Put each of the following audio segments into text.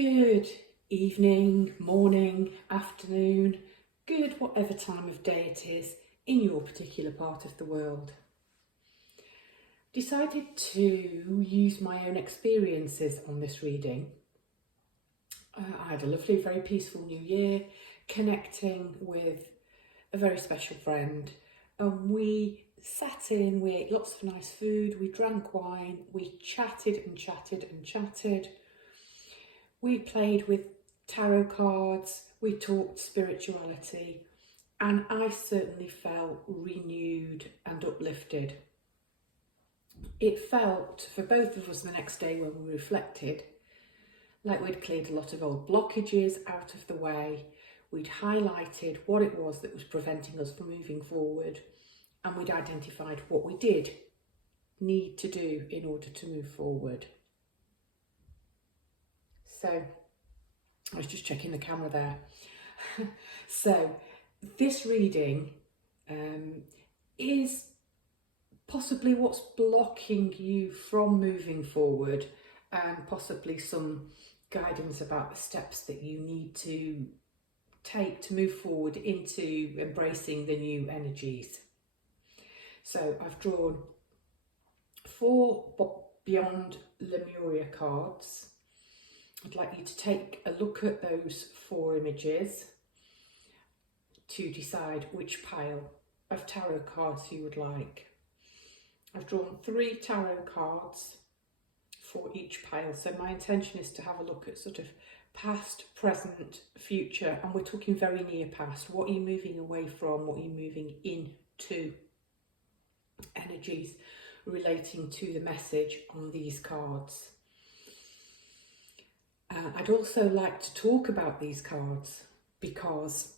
Good evening, morning, afternoon, good whatever time of day it is in your particular part of the world. Decided to use my own experiences on this reading. I had a lovely, very peaceful new year, connecting with a very special friend, and we sat in, we ate lots of nice food, we drank wine, we chatted and chatted and chatted. We played with tarot cards, we talked spirituality, and I certainly felt renewed and uplifted. It felt, for both of us the next day when we reflected, like we'd cleared a lot of old blockages out of the way, we'd highlighted what it was that was preventing us from moving forward, and we'd identified what we did need to do in order to move forward. So, I was just checking the camera there. So, this reading is possibly what's blocking you from moving forward, and possibly some guidance about the steps that you need to take to move forward into embracing the new energies. So, I've drawn 4 Beyond Lemuria cards. I'd like you to take a look at those 4 images to decide which pile of tarot cards you would like. I've drawn 3 tarot cards for each pile, so my intention is to have a look at sort of past, present, future, and we're talking very near past. What are you moving away from? What are you moving into? Energies relating to the message on these cards. I'd also like to talk about these cards because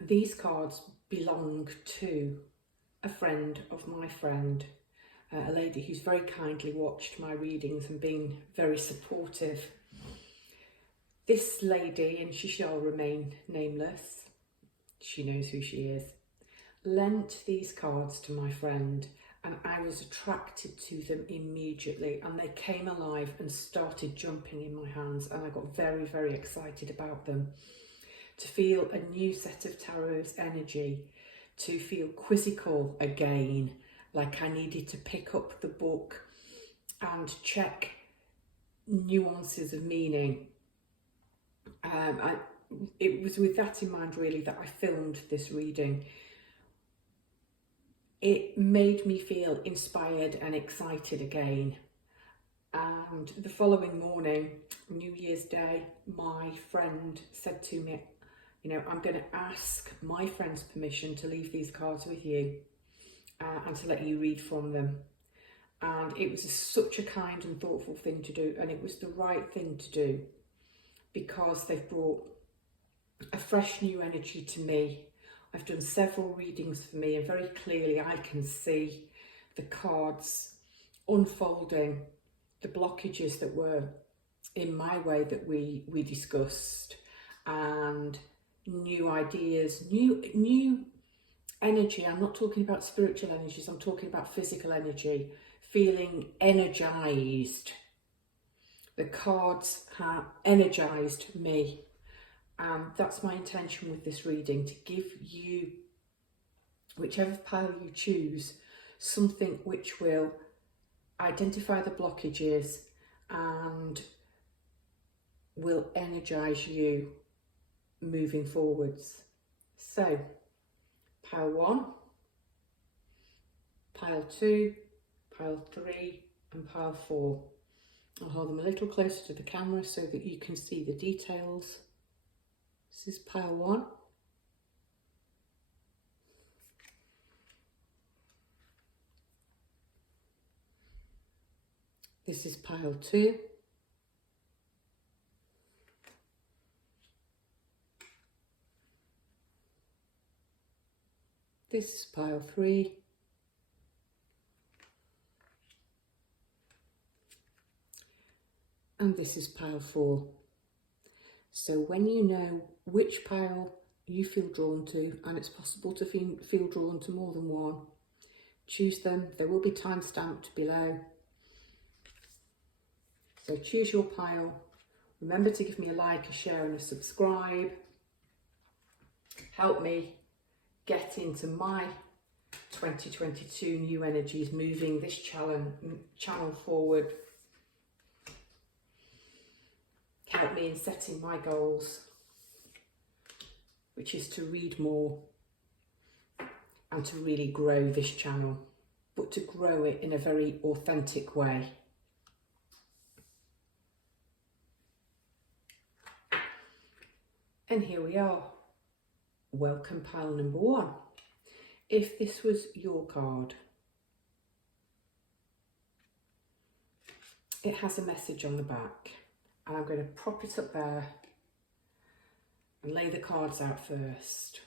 these cards belong to a friend of my friend, a lady who's very kindly watched my readings and been very supportive. This lady, and she shall remain nameless, she knows who she is, lent these cards to my friend, and I was attracted to them immediately, and they came alive and started jumping in my hands, and I got very, very excited about them. To feel a new set of tarot's energy, to feel quizzical again, like I needed to pick up the book and check nuances of meaning. It was with that in mind really that I filmed this reading. It made me feel inspired and excited again. And the following morning, New Year's Day, my friend said to me, I'm going to ask my friend's permission to leave these cards with you and to let you read from them. And it was such a kind and thoughtful thing to do, and it was the right thing to do because they've brought a fresh new energy to me. I've done several readings for me, and very clearly I can see the cards unfolding, the blockages that were in my way that we discussed, and new ideas, new energy. I'm not talking about spiritual energies, I'm talking about physical energy, feeling energized. The cards have energized me. That's my intention with this reading, to give you, whichever pile you choose, something which will identify the blockages and will energize you moving forwards. So, pile 1, pile 2, pile 3 and pile 4. I'll hold them a little closer to the camera so that you can see the details. This is pile 1. This is pile 2. This is pile 3. And this is pile 4. So when you know which pile you feel drawn to, and it's possible to feel drawn to more than one, choose them. They will be time stamped below. So choose your pile Remember to give me a like, a share and a subscribe. Help me get into my 2022 new energies, moving this channel forward. Help me in setting my goals, which is to read more and to really grow this channel, but to grow it in a very authentic way. And here we are. Welcome pile number 1. If this was your card, it has a message on the back, and I'm going to prop it up there and lay the cards out first.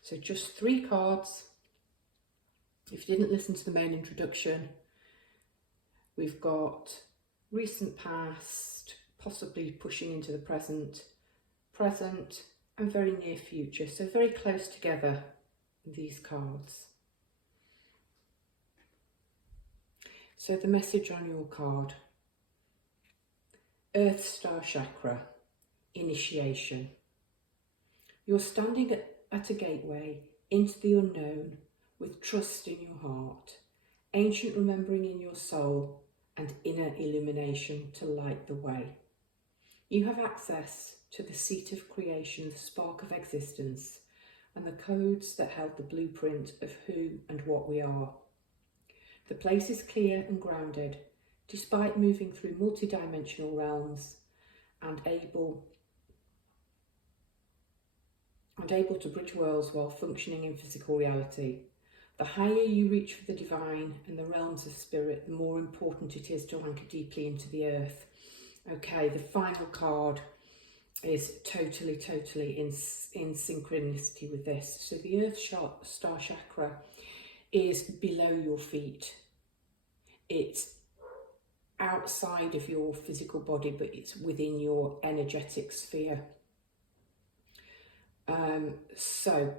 So just 3 cards. If you didn't listen to the main introduction, we've got recent past, possibly pushing into the present, and very near future. So very close together, these cards. So the message on your card: Earth Star Chakra, initiation. You're standing at a gateway into the unknown with trust in your heart, ancient remembering in your soul, and inner illumination to light the way. You have access to the seat of creation, the spark of existence, and the codes that held the blueprint of who and what we are. The place is clear and grounded, despite moving through multidimensional realms and able to bridge worlds while functioning in physical reality. The higher you reach for the divine and the realms of spirit, the more important it is to anchor deeply into the earth. Okay, the final card is totally in synchronicity with this. So the Earth Star Chakra is below your feet. It's outside of your physical body, but it's within your energetic sphere. So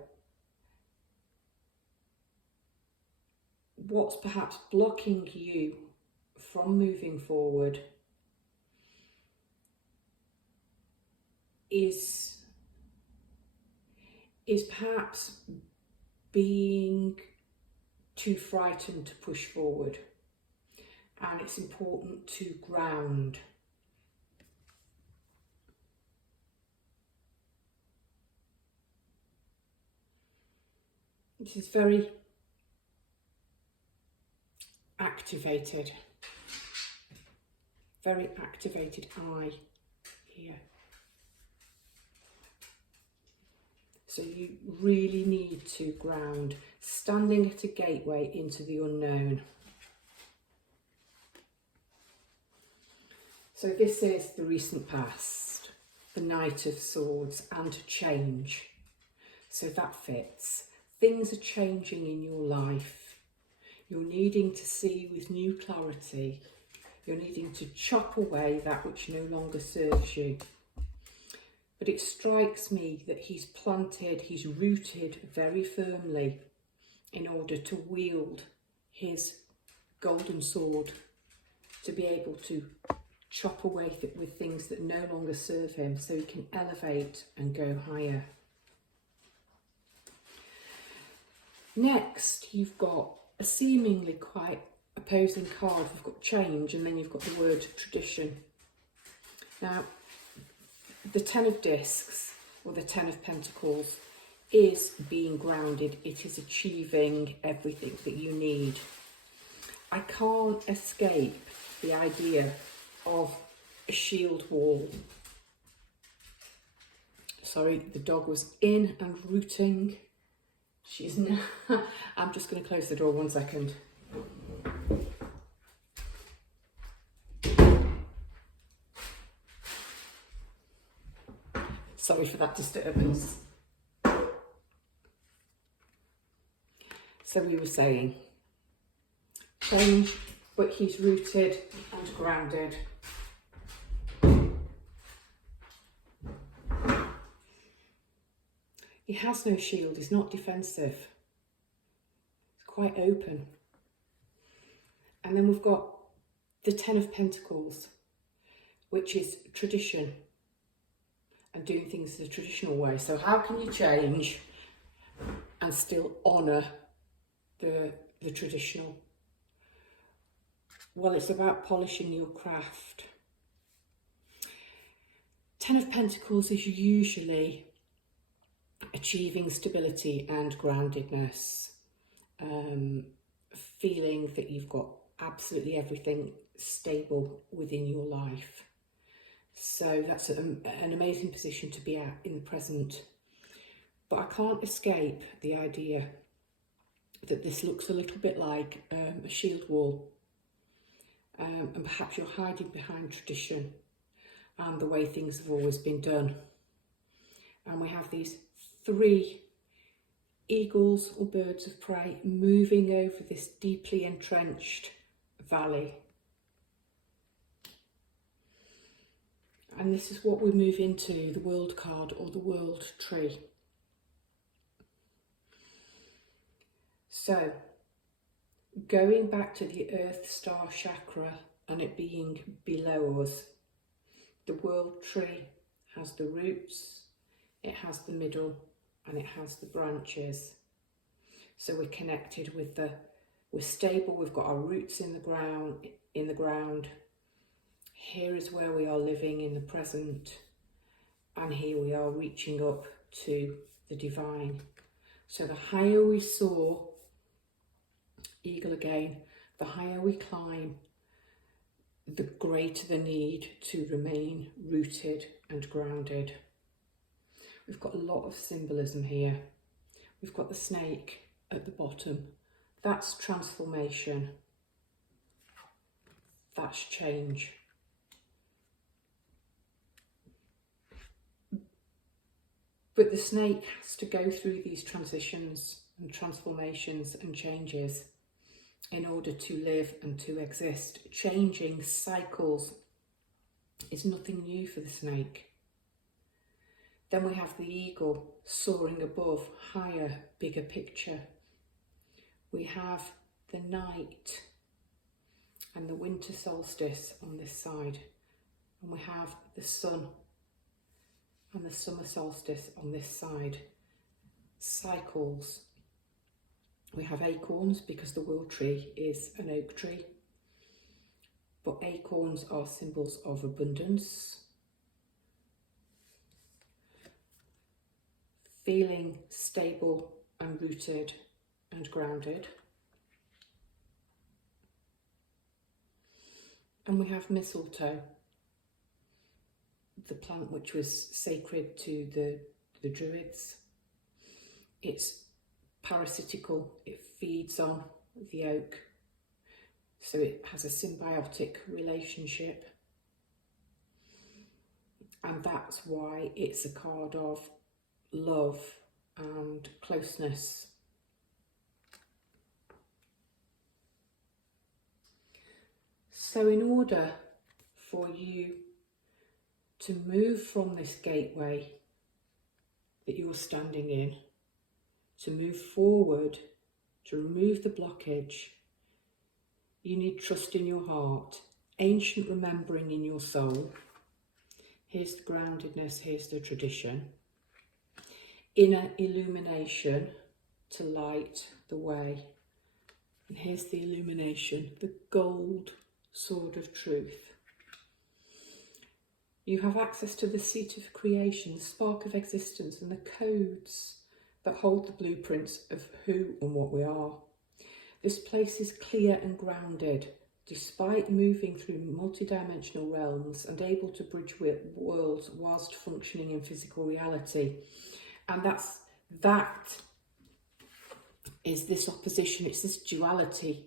what's perhaps blocking you from moving forward is perhaps being too frightened to push forward, and it's important to ground. It is very activated eye here. So you really need to ground, standing at a gateway into the unknown. So this is the recent past, the Knight of Swords, and change. So that fits. Things are changing in your life. You're needing to see with new clarity. You're needing to chop away that which no longer serves you. But it strikes me that he's rooted very firmly in order to wield his golden sword, to be able to chop away with things that no longer serve him, so he can elevate and go higher. Next, you've got a seemingly quite opposing card. We've got change, and then you've got the word tradition. Now, the 10 of discs, or the 10 of pentacles, is being grounded. It is achieving everything that you need. I can't escape the idea of a shield wall. Sorry, the dog was in and rooting. She's now... I'm just going to close the door 1 second. Sorry for that disturbance. So we were saying, change, but he's rooted and grounded. He has no shield, he's not defensive. It's quite open. And then we've got the Ten of Pentacles, which is tradition and doing things the traditional way. So how can you change and still honour the traditional? Well, it's about polishing your craft. Ten of Pentacles is usually achieving stability and groundedness, feeling that you've got absolutely everything stable within your life. So that's an amazing position to be at in the present. But I can't escape the idea that this looks a little bit like a shield wall. And perhaps you're hiding behind tradition and the way things have always been done. And we have these 3 eagles or birds of prey moving over this deeply entrenched valley. And this is what we move into, the World card or the World tree. So, going back to the Earth Star chakra and it being below us, the World tree has the roots, it has the middle, and it has the branches. So we're connected with we're stable, we've got our roots in the ground. Here is where we are living in the present, and here we are reaching up to the divine. So the higher we soar, eagle again, the higher we climb, the greater the need to remain rooted and grounded. We've got a lot of symbolism here. We've got the snake at the bottom. That's transformation. That's change. But the snake has to go through these transitions and transformations and changes in order to live and to exist. Changing cycles is nothing new for the snake. Then we have the eagle soaring above, higher, bigger picture. We have the night and the winter solstice on this side. And we have the sun and the summer solstice on this side. Cycles. We have acorns because the world tree is an oak tree. But acorns are symbols of abundance. Feeling stable and rooted and grounded. And we have mistletoe, the plant which was sacred to the Druids. It's parasitical, it feeds on the oak, so it has a symbiotic relationship. And that's why it's a card of love and closeness. So in order for you to move from this gateway that you're standing in, to move forward, to remove the blockage, you need trust in your heart, ancient remembering in your soul. Here's the groundedness, here's the tradition. Inner illumination to light the way. And here's the illumination, the gold sword of truth. You have access to the seat of creation, the spark of existence, and the codes that hold the blueprints of who and what we are. This place is clear and grounded, despite moving through multidimensional realms and able to bridge worlds whilst functioning in physical reality. And that is this opposition, it's this duality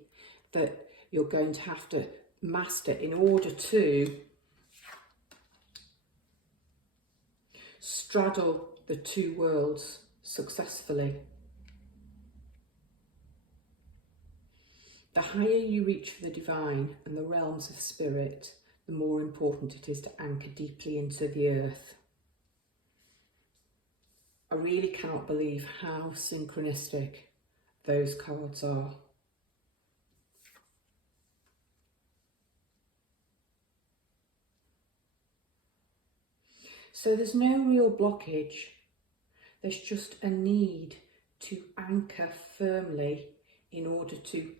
that you're going to have to master in order to straddle the two worlds successfully. The higher you reach for the divine and the realms of spirit, the more important it is to anchor deeply into the earth. I really cannot believe how synchronistic those cards are. So there's no real blockage. There's just a need to anchor firmly in order to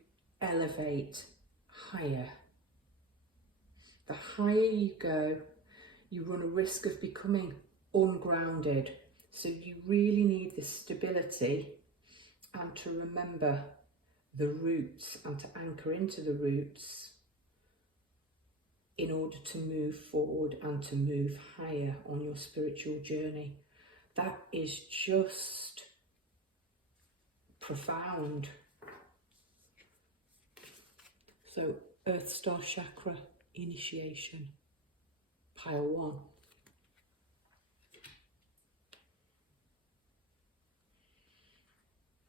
elevate higher. The higher you go, you run a risk of becoming ungrounded. So you really need the stability and to remember the roots and to anchor into the roots in order to move forward and to move higher on your spiritual journey. That is just profound. So Earth Star Chakra initiation, pile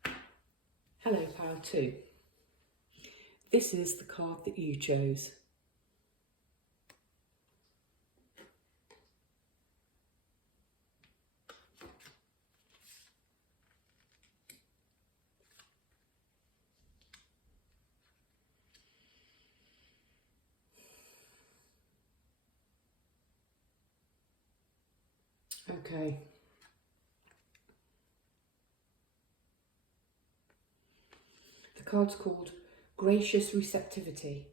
1. Hello, pile 2. This is the card that you chose. Okay. The card's called Gracious Receptivity.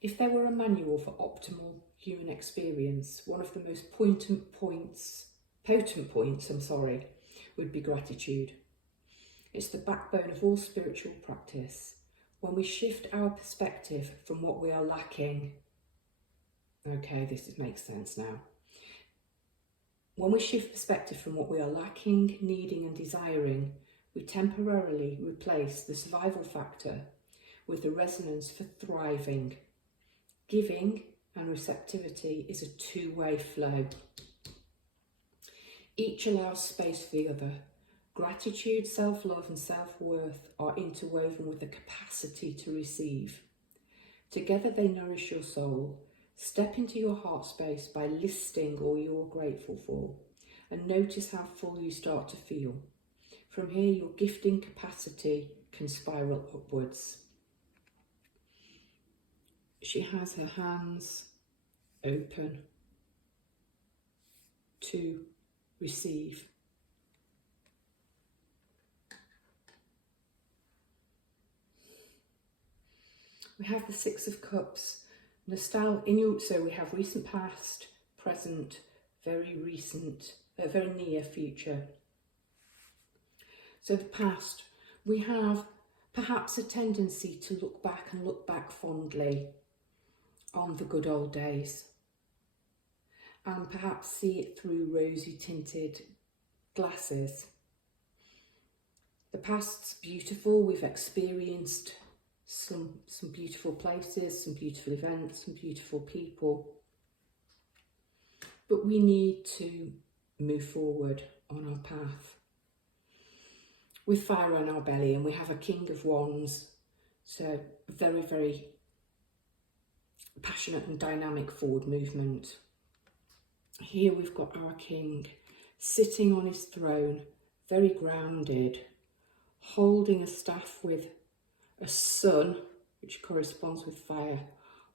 If there were a manual for optimal human experience, one of the most potent points, would be gratitude. It's the backbone of all spiritual practice. When we shift our perspective from what we are lacking, okay, this makes sense now. When we shift perspective from what we are lacking, needing and desiring, we temporarily replace the survival factor with the resonance for thriving. Giving and receptivity is a two-way flow. Each allows space for the other. Gratitude, self-love and self-worth are interwoven with the capacity to receive. Together they nourish your soul. Step into your heart space by listing all you're grateful for and notice how full you start to feel. From here, your gifting capacity can spiral upwards. She has her hands open to receive. We have the Six of Cups. So we have recent past, present, very recent, very near future. So the past, we have perhaps a tendency to look back fondly on the good old days and perhaps see it through rosy tinted glasses. The past's beautiful. We've experienced some beautiful places, some beautiful events, some beautiful people. But we need to move forward on our path with fire in our belly, and we have a King of Wands. So very, very passionate and dynamic forward movement. Here we've got our King sitting on his throne, very grounded, holding a staff with a sun, which corresponds with fire,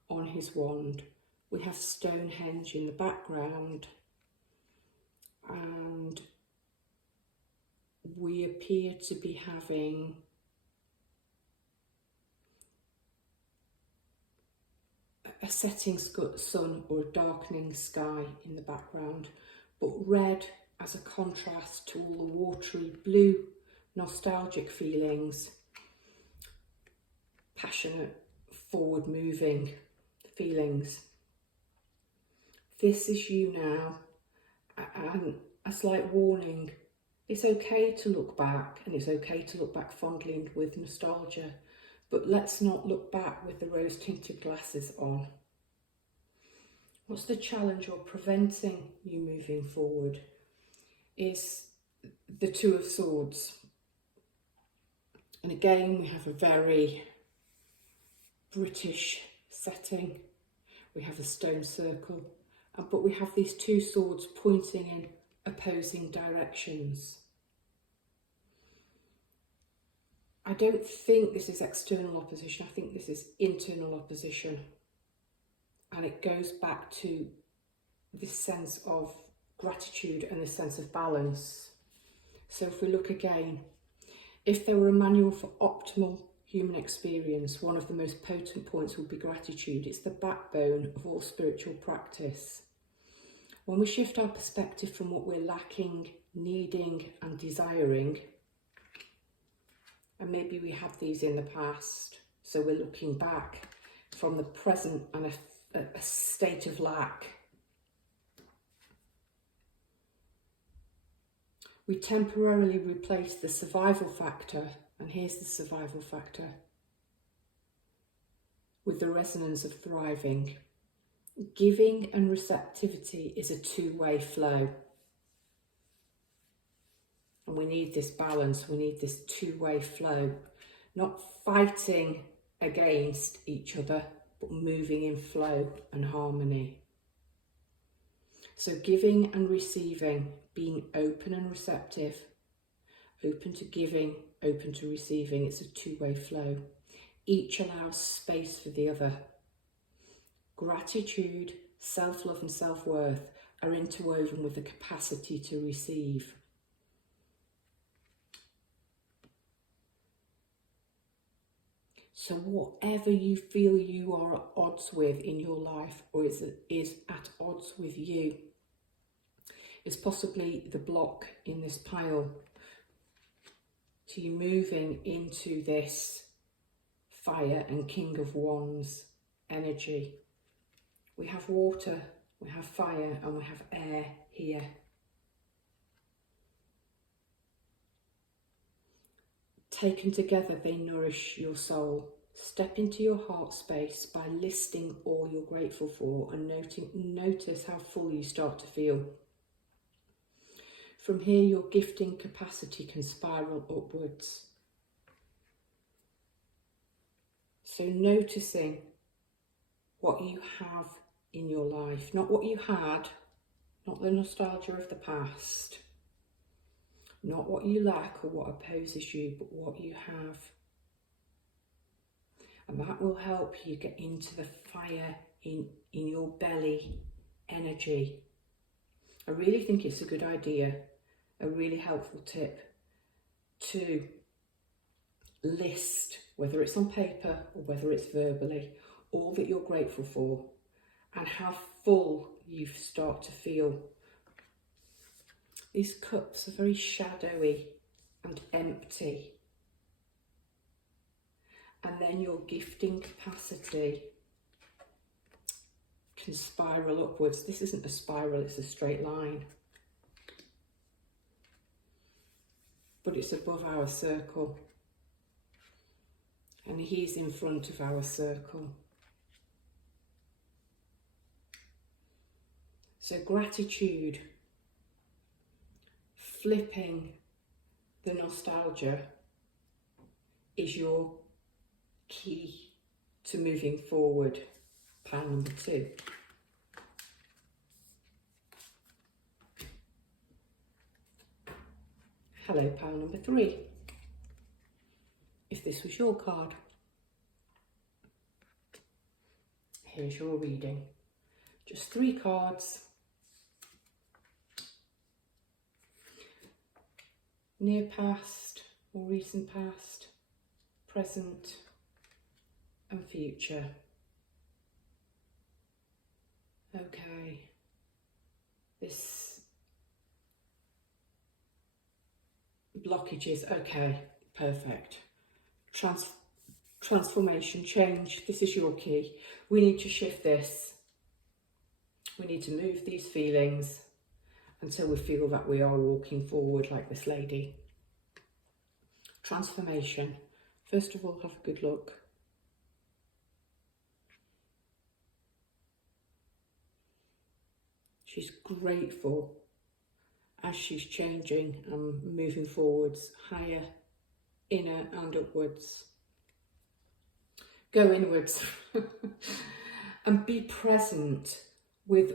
on his wand. We have Stonehenge in the background, and we appear to be having a setting sun or a darkening sky in the background, but red as a contrast to all the watery blue, nostalgic feelings, passionate, forward-moving feelings. This is you now, and a slight warning. It's okay to look back, and it's okay to look back fondly and with nostalgia, but let's not look back with the rose-tinted glasses on. What's the challenge or preventing you moving forward is the Two of Swords. And again, we have a very British setting. We have a stone circle, but we have these two swords pointing in opposing directions. I don't think this is external opposition. I think this is internal opposition. And it goes back to this sense of gratitude and a sense of balance. So if we look again, if there were a manual for optimal human experience, one of the most potent points would be gratitude. It's the backbone of all spiritual practice. When we shift our perspective from what we're lacking, needing and desiring, and maybe we had these in the past, so we're looking back from the present and a state of lack, we temporarily replace the survival factor, and here's the survival factor, with the resonance of thriving. Giving and receptivity is a two-way flow. And we need this balance, we need this two-way flow, not fighting against each other, but moving in flow and harmony. So giving and receiving, being open and receptive, open to giving, open to receiving, it's a two-way flow. Each allows space for the other. Gratitude, self-love and self-worth are interwoven with the capacity to receive. So whatever you feel you are at odds with in your life, or is at odds with you, is possibly the block in this pile to you moving into this fire and King of Wands energy. We have water, we have fire, and we have air here. Taken together, they nourish your soul. Step into your heart space by listing all you're grateful for and notice how full you start to feel. From here, your gifting capacity can spiral upwards. So noticing what you have in your life, not what you had, not the nostalgia of the past, not what you lack or what opposes you, but what you have. And that will help you get into the fire in your belly energy. I really think it's a good idea, a really helpful tip, to list, whether it's on paper or whether it's verbally, all that you're grateful for and how full you start to feel. These cups are very shadowy and empty. And then your gifting capacity can spiral upwards. This isn't a spiral, it's a straight line. But it's above our circle. And he's in front of our circle. So gratitude, flipping the nostalgia, is your key to moving forward. Pile number 2. Hello, pile number 3. If this was your card, here's your reading. Just 3 cards. Near past or recent past, present and future. Okay, this blockages, okay, perfect. Transformation, change, this is your key. We need to shift this. We need to move these feelings until we feel that we are walking forward like this lady. Transformation. First of all, have a good look. She's grateful as she's changing and moving forwards, higher, inner and upwards. Go inwards and be present with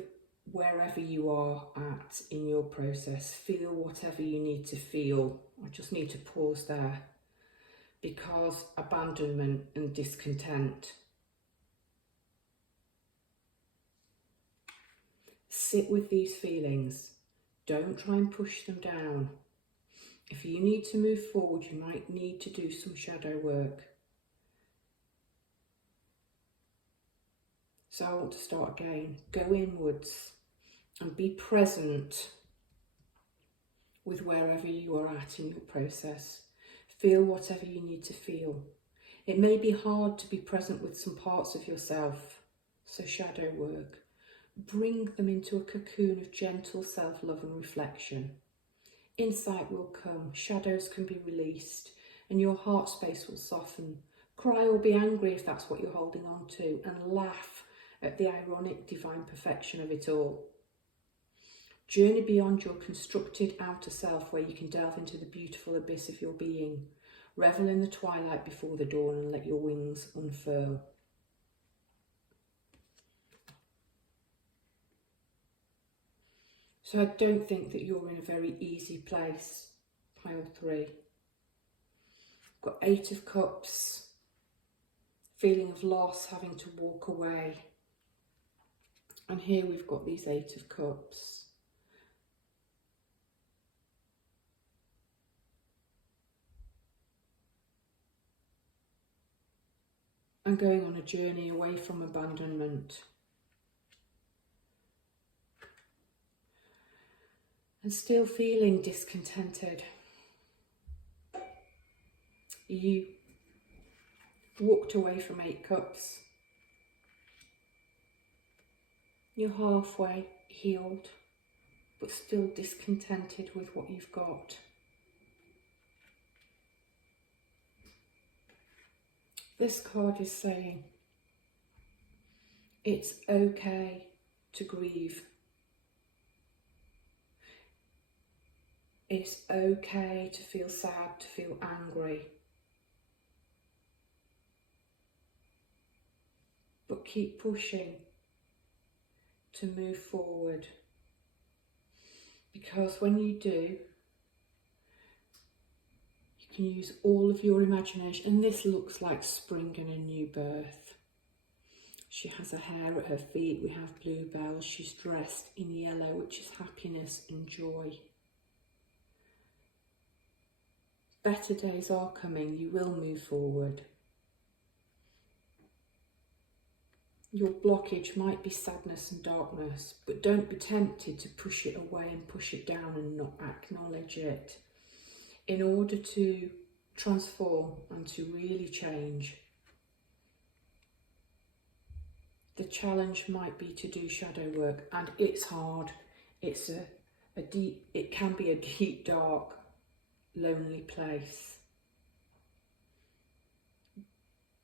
wherever you are at in your process. Feel whatever you need to feel. I just need to pause there, because abandonment and discontent. Sit with these feelings Don't try and push them down. If you need to move forward, you might need to do some shadow work. So I want to start again. Go inwards and be present with wherever you are at in your process. Feel whatever you need to feel. It may be hard to be present with some parts of yourself, so shadow work. Bring them into a cocoon of gentle self-love and reflection. Insight will come, shadows can be released, and your heart space will soften. Cry or be angry if that's what you're holding on to, and laugh at the ironic divine perfection of it all. Journey beyond your constructed outer self, where you can delve into the beautiful abyss of your being. Revel in the twilight before the dawn and let your wings unfurl. So I don't think that you're in a very easy place, pile 3. Got 8 of Cups, feeling of loss, having to walk away. And here we've got these 8 of Cups. And going on a journey away from abandonment. And still feeling discontented. You walked away from 8 Cups. You're halfway healed, but still discontented with what you've got. This card is saying it's okay to grieve. It's okay to feel sad, to feel angry. But keep pushing to move forward. Because when you do, you can use all of your imagination. And this looks like spring and a new birth. She has a hare at her feet. We have bluebells. She's dressed in yellow, which is happiness and joy. Better days are coming. You will move forward. Your blockage might be sadness and darkness, but don't be tempted to push it away and push it down and not acknowledge it. In order to transform and to really change, the challenge might be to do shadow work, and it's hard. It's it can be a deep, dark, lonely place.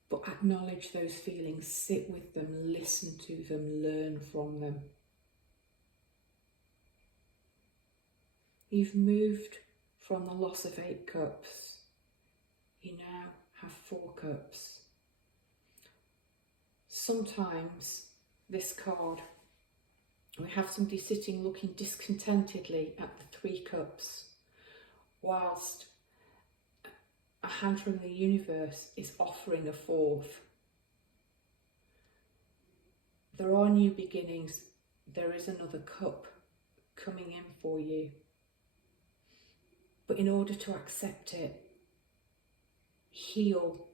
But acknowledge those feelings, sit with them, listen to them, learn from them. You've moved from the loss of 8 Cups. You now have 4 Cups. Sometimes this card, we have somebody sitting looking discontentedly at the 3 Cups, whilst a hand from the universe is offering a 4th. There are new beginnings. There is another cup coming in for you. But in order to accept it, heal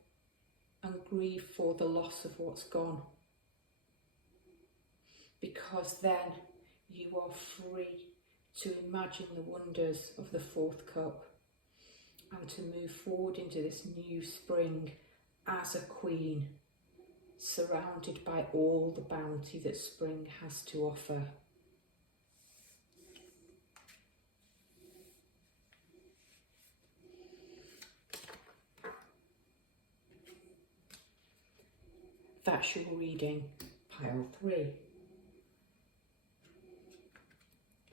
and grieve for the loss of what's gone. Because then you are free to imagine the wonders of the 4th cup and to move forward into this new spring as a queen, surrounded by all the bounty that spring has to offer. That's your reading, pile 3.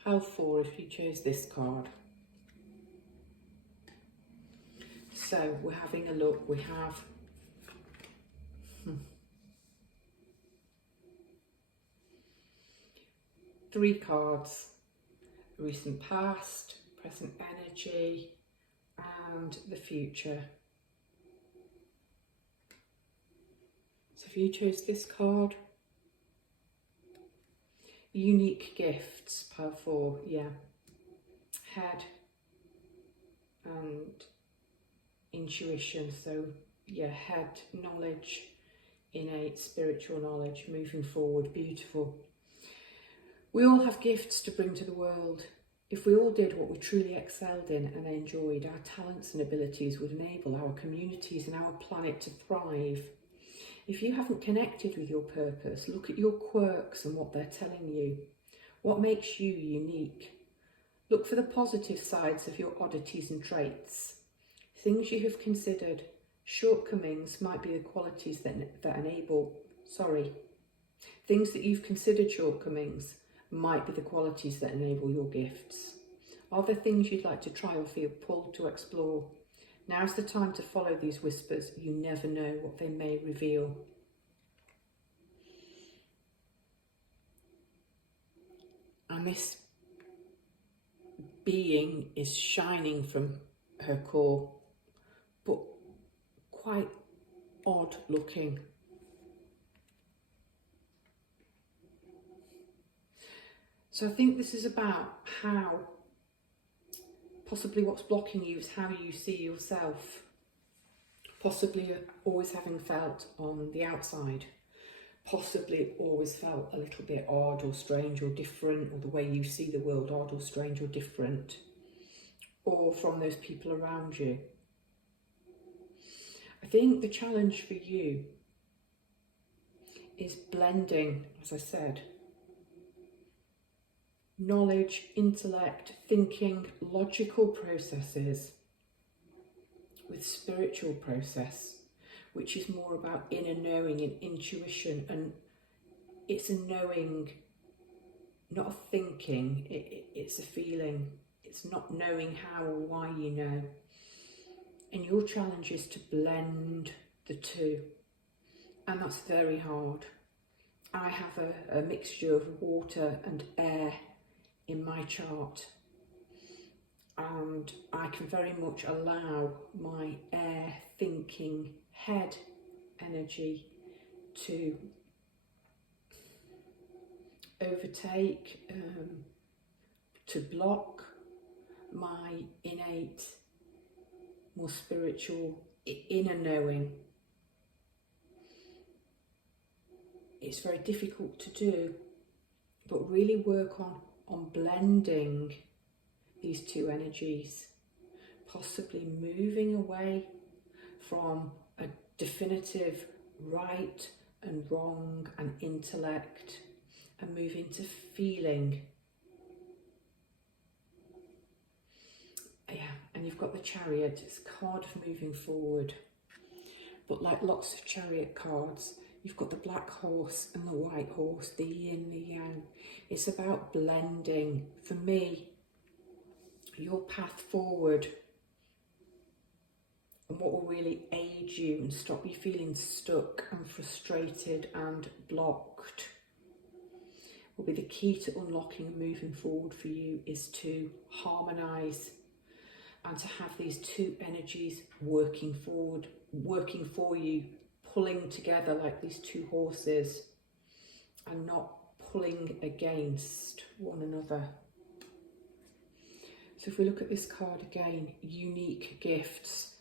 Pile 4 if you chose this card. So we're having a look. We have three cards: recent past, present energy, and the future. So if you chose this card, unique gifts, pile 4, yeah. head and intuition. So yeah, head knowledge, innate spiritual knowledge, moving forward, beautiful. We all have gifts to bring to the world. If we all did what we truly excelled in and enjoyed, our talents and abilities would enable our communities and our planet to thrive. If you haven't connected with your purpose, look at your quirks and what they're telling you. What makes you unique? Look for the positive sides of your oddities and traits. Things you have considered shortcomings might be the qualities things that you've considered shortcomings might be the qualities that enable your gifts. Are there things you'd like to try or feel pulled to explore? Now's the time to follow these whispers. You never know what they may reveal. And this being is shining from her core, but quite odd looking. So I think this is about how, possibly what's blocking you is how you see yourself. Possibly always having felt on the outside. Possibly always felt a little bit odd or strange or different, or the way you see the world odd or strange or different, or from those people around you. I think the challenge for you is blending, as I said, knowledge, intellect, thinking, logical processes with spiritual process, which is more about inner knowing and intuition. And it's a knowing, not a thinking, it's a feeling. It's not knowing how or why you know. And your challenge is to blend the two. And that's very hard. I have a mixture of water and air in my chart, and I can very much allow my air thinking head energy to overtake, to block my innate, more spiritual inner knowing. It's very difficult to do, but really work on blending these two energies, possibly moving away from a definitive right and wrong and intellect, and moving to feeling. Yeah, and you've got the Chariot. It's a card of moving forward, but like lots of Chariot cards, you've got the black horse and the white horse, the yin and the yang. It's about blending. For me, your path forward and what will really aid you and stop you feeling stuck and frustrated and blocked will be the key to unlocking and moving forward for you, is to harmonise and to have these two energies working forward, working for you, pulling together like these two horses and not pulling against one another. So if we look at this card again, unique gifts,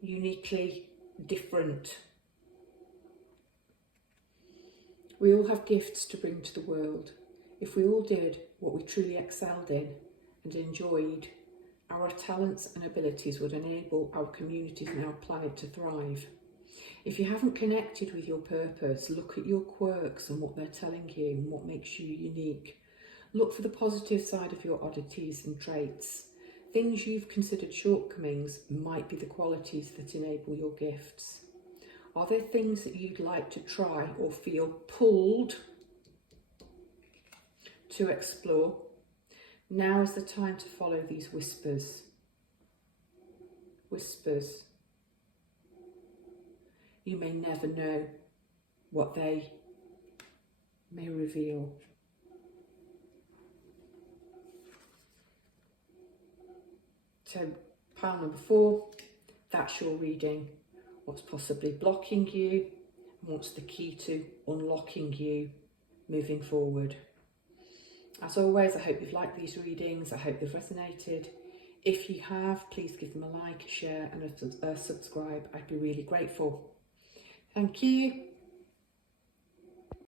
uniquely different. We all have gifts to bring to the world. If we all did what we truly excelled in and enjoyed, our talents and abilities would enable our communities and our planet to thrive. If you haven't connected with your purpose, look at your quirks and what they're telling you and what makes you unique. Look for the positive side of your oddities and traits. Things you've considered shortcomings might be the qualities that enable your gifts. Are there things that you'd like to try or feel pulled to explore? Now is the time to follow these whispers. Whispers. You may never know what they may reveal. So pile number 4, that's your reading. What's possibly blocking you and what's the key to unlocking you moving forward. As always, I hope you've liked these readings. I hope they've resonated. If you have, please give them a like, share and a subscribe. I'd be really grateful. Thank you.